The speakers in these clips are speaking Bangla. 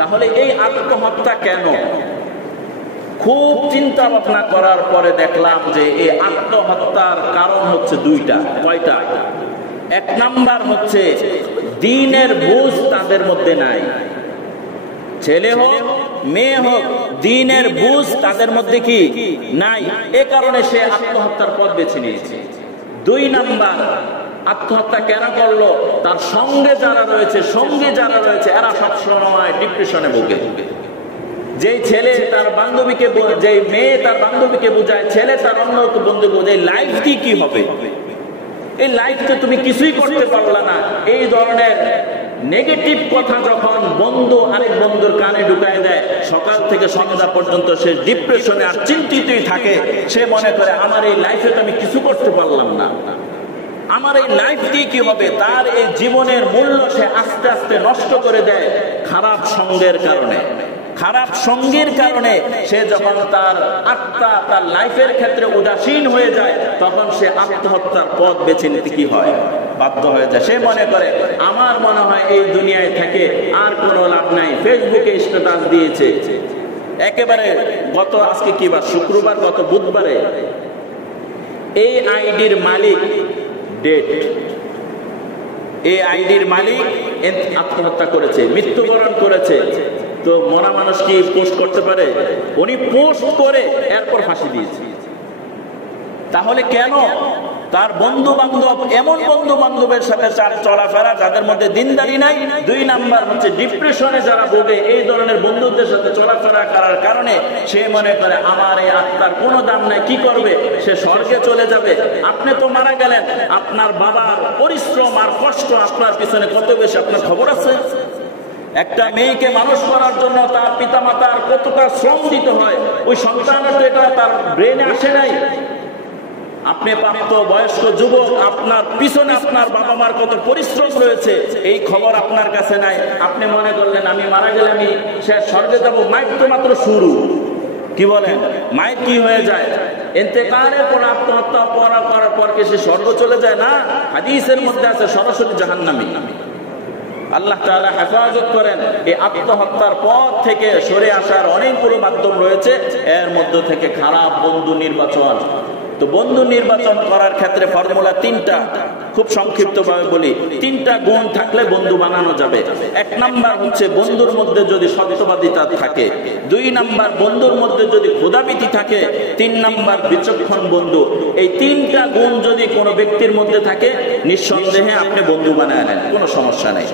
তাহলে এই আত্মহত্যা কেন? খুব চিন্তা ভাবনা করার পরে দেখলাম যে এই আত্মহত্যার কারণ হচ্ছে দুইটা। কয়টা? এক নাম্বার হচ্ছে দ্বীনের বুঝ তাদের মধ্যে নাই। ছেলে হোক মেয়ে হোক, দ্বীনের বুঝ তাদের মধ্যে কি নাই, এ কারণে সে আত্মহত্যার পথ বেছে নিয়েছে। দুই নাম্বার, আত্মহত্যা কেন করলো? তার সঙ্গে যারা রয়েছে এরা সবসময় ডিপ্রেশনে ভোগে। যেই ছেলে তার বান্ধবীকে, যেই মেয়ে তার বান্ধবীকে বোঝায়, ছেলে তার অন্য বন্ধু বোঝায়, লাইফ দিয়ে কি হবে, এই লাইফে তুমি কিছুই করতে পারলা না, এই ধরনের নেগেটিভ কথা যখন বন্ধু আরেক বন্ধুর কানে ঢুকায় দেয়, সকাল থেকে সন্ধ্যা পর্যন্ত সে ডিপ্রেশনে আর চিন্তিতই থাকে। সে মনে করে আমার এই লাইফে তো আমি কিছু করতে পারলাম না, আমার এই লাইফ দিয়ে কি হবে। তার এই জীবনের মূল্য সে আস্তে আস্তে নষ্ট করে দেয় খারাপ সঙ্গের কারণে। খারাপ সঙ্গীর কারণে সে যখন তার আত্মা তার লাইফের ক্ষেত্রে উদাসীন হয়ে যায়, তখন সে আত্মহত্যার পথ বেছে নিতে কি হয়, বাধ্য হয়ে যায়। সে মনে করে আমার মনে হয় এই দুনিয়ায় থেকে আর কোনো লাভ নাই, ফেসবুকে স্ট্যাটাস দিয়েছে। একেবারে আজকে কি বার? শুক্রবার, গত বুধবারে এই আইডির মালিক ডেট, এই আইডির মালিক আত্মহত্যা করেছে, মৃত্যুবরণ করেছে। তো মরা মানুষ কি পোস্ট করতে পারে? উনি পোস্ট করে এরপর ফাঁসি দিয়েছে। তাহলে কেন? তার বন্ধু বান্ধব, এমন বন্ধু বান্ধবের সাথে চলাফেরা যাদের মধ্যে দিনদারি নাই। দুই নাম্বার হচ্ছে ডিপ্রেশনে যারা ভোগে, এই ধরনের বন্ধুদের সাথে চলাফেরা করার কারণে সে মনে করে আমার এই আত্মার কোনো দাম নাই, কি করবে, সে স্বর্গে চলে যাবে। আপনি তো মারা গেলেন, আপনার বাবার পরিশ্রম আর কষ্ট আপনার পিছনে কত বেশি আপনার খবর আছে? একটা মেয়েকে মানুষ করার জন্য তার পিতামাতার কতটা শ্রম দিতে হয়, ওই সন্তানের তো এটা তার ব্রেনে আসে নাই। আপনি প্রাপ্ত বয়স্ক যুবক, আপনার পিছনে আপনার বাবা মার কত পরিশ্রম রয়েছে, এই খবর আপনার কাছে নাই। আপনি মনে করলেন আমি মারা গেলে আমি সে স্বর্গে যাবো। মাইক তো মাত্র শুরু, কি বলেন? মাইক কি হয়ে যায়? ইন্তেকালের পর আত্মহত্যা করার পর কি সে স্বর্গ চলে যায়? না, হাদিসের মধ্যে আছে সরাসরি জাহান্নামী। আল্লাহ তাআলা হেফাজত করেন। এই আত্মহত্যার পথ থেকে সরে আসার অনেকগুলো মাধ্যম রয়েছে, এর মধ্য থেকে খারাপ বন্ধু নির্বাচন। তো বন্ধু নির্বাচন করার ক্ষেত্রে ফর্মুলা তিনটা, খুব সংক্ষিপ্ত ভাবে বলি। তিনটা গুণ থাকলে বন্ধু বানানো যাবে। এক নাম্বার হচ্ছে বন্ধুর মধ্যে যদি সত্যবাদিতা থাকে, দুই নাম্বার বন্ধুর মধ্যে যদি খোদাভীতি থাকে, তিন নাম্বার বিচক্ষণ বন্ধু। এই তিনটা গুণ যদি কোনো ব্যক্তির মধ্যে থাকে, নিঃসন্দেহে আপনি বন্ধু বানায় নেন, কোনো সমস্যা নেই।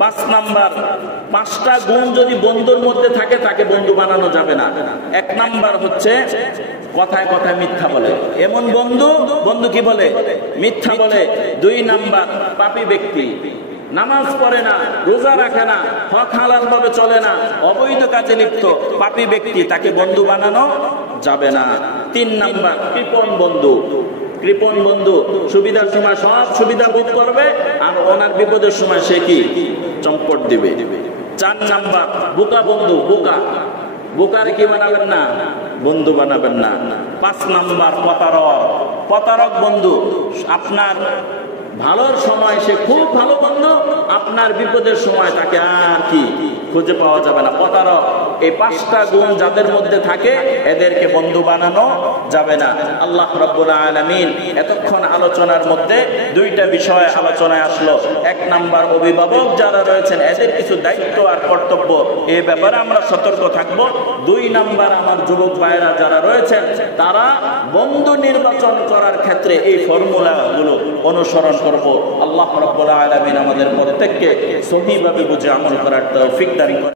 পাঁচ নাম্বার, পাঁচটা গুণ যদি বন্ধুর মধ্যে থাকে তাকে বন্ধু বানানো যাবে না। এক নাম্বার হচ্ছে কথায় কথায় মিথ্যা বলে, এমন বন্ধু কি বলে? মিথ্যা বলে। দুই নাম্বার পাপী ব্যক্তি, নামাজ পড়ে না, রোজা রাখে না, হক হালাল ভাবে চলে না, অবৈধ কাজে লিপ্ত পাপী ব্যক্তি, তাকে বন্ধু বানানো যাবে না। তিন নাম্বার কৃপণ বন্ধু। কৃপণ বন্ধু সুবিধার সময় সব সুবিধা ভোগ করবে, আর ওনার বিপদের সময় সে কি চম্পট দিবে। চার নাম্বার বোকা বন্ধু। বোকারে কি বানাবেন না, বন্ধু বানাবেন না। পাঁচ নাম্বার প্রতারক বন্ধু। আপনার ভালোর সময় সে খুব ভালো বন্ধু, আপনার বিপদের সময় তাকে আর কি খুঁজে পাওয়া যাবে না, প্রতারক। এই পাঁচটা গুণ যাদের মধ্যে থাকে এদেরকে বন্ধু বানানো যাবে না। আল্লাহ রাব্বুল আলামিন এতক্ষণ আলোচনার মধ্যে দুইটা বিষয় আলোচনায় আসলো। এক নাম্বার, অভিভাবক যারা রয়েছেন এদের কিছু দায়িত্ব আর কর্তব্য, এই ব্যাপারে আমরা সতর্ক থাকব। দুই নাম্বার, আমার যুবক ভাইয়েরা যারা রয়েছেন তারা বন্ধু নির্বাচন করার ক্ষেত্রে এই ফর্মুলাগুলো অনুসরণ করব। আল্লাহ রাব্বুল আলামিন আমাদের প্রত্যেককে সহিভাবে বুঝে আমল করার তৌফিক দান করুন।